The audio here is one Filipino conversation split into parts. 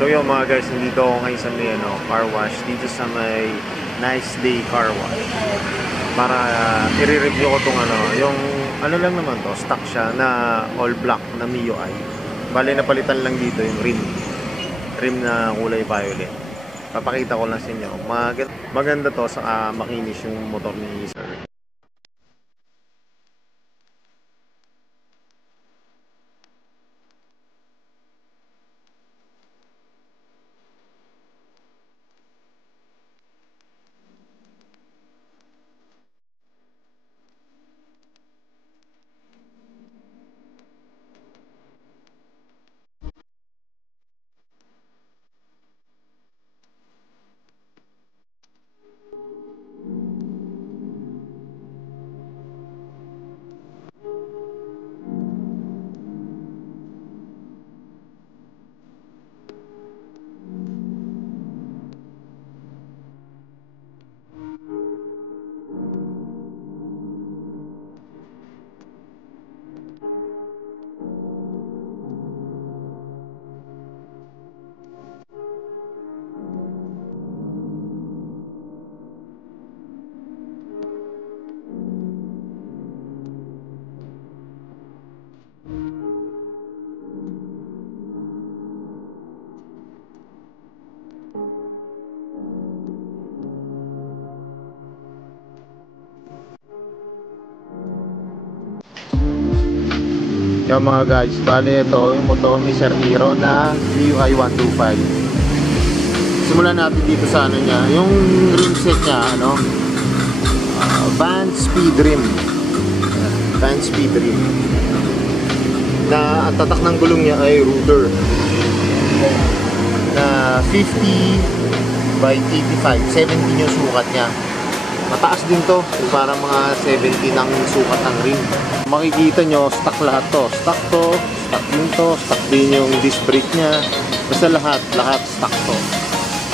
So yun mga guys, nandito ako ngayon sa may car wash, dito sa may Nice Day Car Wash. Para i-review ko tong yung lang naman to, stock siya na all black na MIUI. Bale napalitan lang dito yung rim na kulay violet. Papakita ko lang sa inyo. Maganda to, sa makinis yung motor ni Sir. Yung mga guys, bale ito yung motor ni Sir Hero na MIUI 125. Simulan natin dito sa niya, yung rim set niya, Van Speed rim. Van Speed rim. Na ang tatak ng gulong niya ay Ruder. Na 50 by 85, 17 yung sukat niya. Mataas din to, para mga 70 ng sukat ng rim. Makikita nyo, stock lahat to. Stock din to, stock din yung disc brake nya. Basta lahat stock to.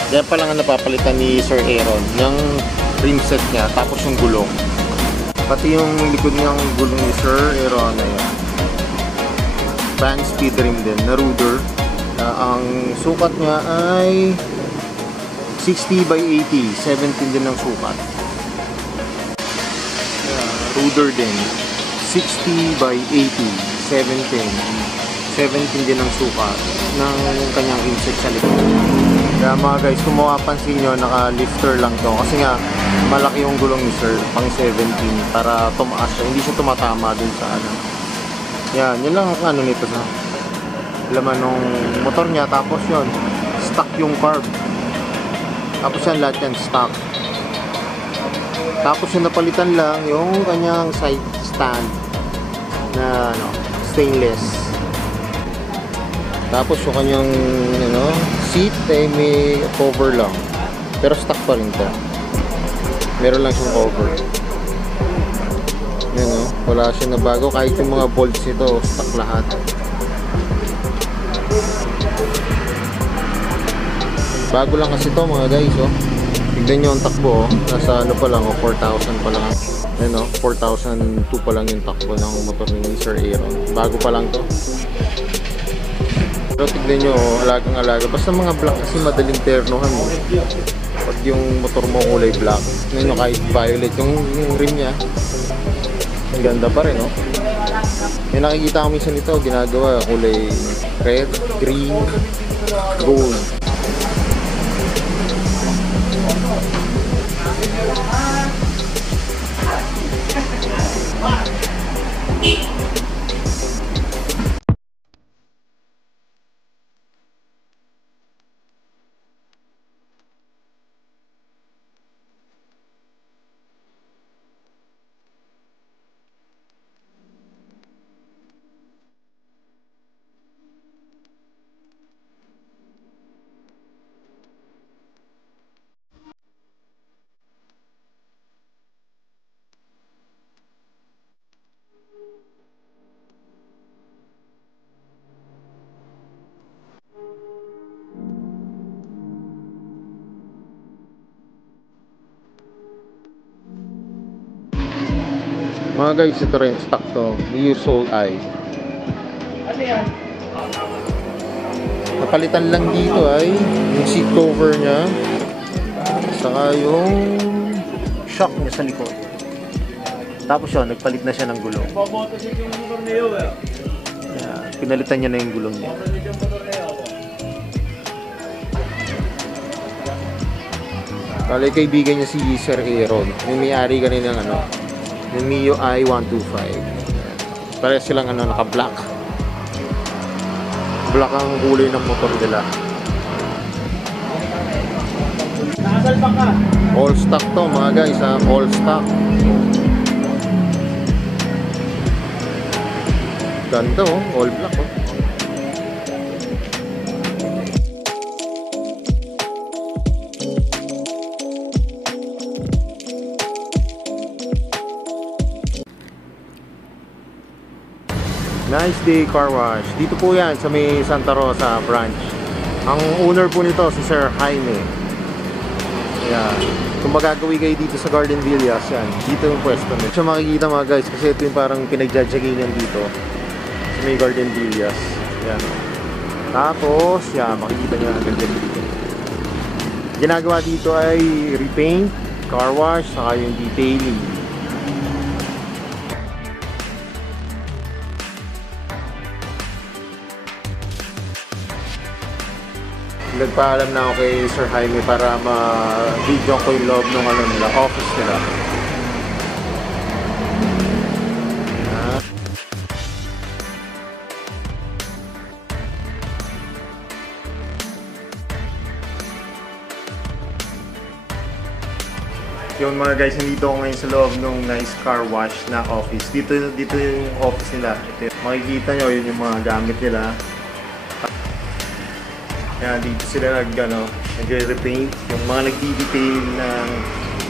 Kaya pa lang ang napapalitan ni Sir Aaron, yung rim set nya, tapos yung gulong. Pati yung likod niyang gulong ni Sir Aaron na yun. Van Speed rim din, na Ruder. Ang sukat nya ay 60 by 80, 17 din ang sukat. Ruder din, 60 by 80, 17 din ang sukat ng kanyang inset sa likod. Kaya mga guys, kung mapapansin nyo, naka-lifter lang to kasi nga malaki yung gulong ni Sir, pang 17 para tumaas siya, hindi siya tumatama dun sa yan lang ang nito sa laman ng motor niya. Tapos yun, stock yung carb, tapos yan lahat yan stock. Tapos yung napalitan lang yung kanyang side stand na stainless. Tapos yung kanyang seat ay may cover lang. Pero stock pa rin ito. Meron lang siyang cover. Yan wala siya na bago. Kahit yung mga bolts nito, stock lahat. Bago lang kasi ito mga guys, tignan nyo ang takbo, nasa pa lang, 4,000 pa lang. 4,002 pa lang yung takbo ng motor ni Sir Aaron. Bago pa lang to. Pero tignan nyo, alagang-alaga. Basta mga black kasi madaling ternohan mo. Pag yung motor mo kulay black, tignan nyo kahit violet yung rim nya, ang ganda pa rin, May nakikita ko minsan nito, ginagawa kulay red, green, gold. Mga guys, ito rin stock to, New Soul Eye. Ano yan? napalitan lang dito ay yung seat cover niya, saka yung shock niya sa likod. Tapos yun, nagpalit na siya ng gulong. Pinalitan niya na yung gulong niya. Kali kaibigan niya si Sir Aaron, yung may-ari kanina ng yung Mio i125. Pares silang naka-black. Black ang kulay ng motor nila. Nakasalpak ka. All stock to mga guys, all stock. Ganda all black Nice Day Car Wash. Dito po yan sa may Santa Rosa branch. Ang owner po nito si Sir Jaime. Yan. Kung magagawi kayo dito sa Garden Villas, yan. Dito yung pwesto nito. Siya makikita mga guys kasi ito yung parang pinagjajagingan dito sa may Garden Villas. Yan. Tapos, yan. Makikita nyo ang ganda dito. Ginagawa dito ay repaint, car wash, saka yung detailing. Nagpaalam na ako kay Sir Jaime para ma-video ko yung loob ng nila, office nila. Yung mga guys, nandito ako ngayon sa loob ng Nice Car Wash na office. Dito yung office nila. Makikita nyo, yun yung mga gamit nila. Yan, dito sila nagre-repaint. Yung mga nagdi-detail ng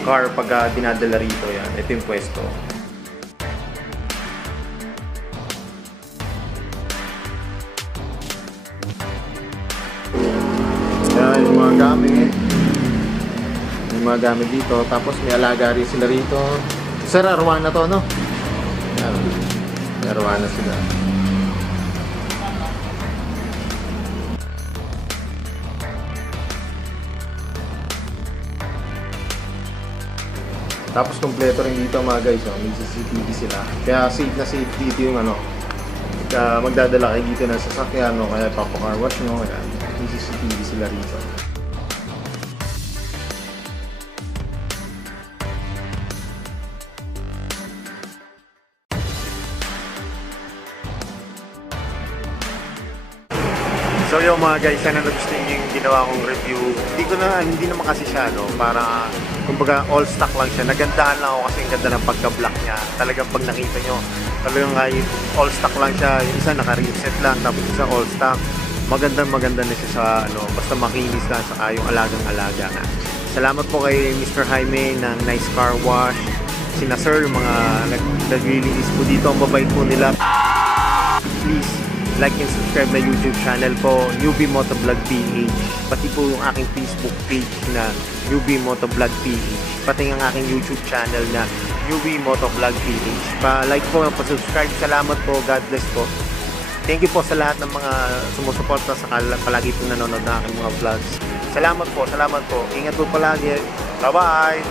car pag dinadala rito. Yan, ito yung pwesto. Yan, yung mga gamit. Yung mga gamit dito. Tapos may alaga rin sila rito. Sir, arwana to, no? Yan, may arwana sila. Tapos kompleto rin dito mga guys, may CCTV sila. Kaya safe na safe dito yung magdadala kayo dito ng sasakyan, kaya papacar wash nyo, kaya may CCTV sila rito. So yung mga guys, sana nagustuhan niyo yung ginawa kong review. Hindi naman kasi siya, para kumbaga all stock lang siya. Nagandahan lang ako kasi ang ganda ng pagka-black niya. Talagang pag nakita nyo, talagang all stock lang siya. Yung isa naka-reset lang, tapos isa all stock. Maganda na siya sa basta makinis lang, sa yung alagang-alaga nga. Salamat po kay Mr. Jaime ng Nice Car Wash. Sina Sir, yung mga naglilinis po dito, ang babait po nila. Please like and subscribe na YouTube channel po, Newbie Motovlog PH. Pati po yung aking Facebook page na Newbie Motovlog PH. Pati ang aking YouTube channel na Newbie Motovlog PH. Pa-like po, pa-subscribe. Salamat po. God bless po. Thank you po sa lahat ng mga sumusuporta sa palagi po nanonood na aking mga vlogs. Salamat po. Ingat po palagi. Bye-bye!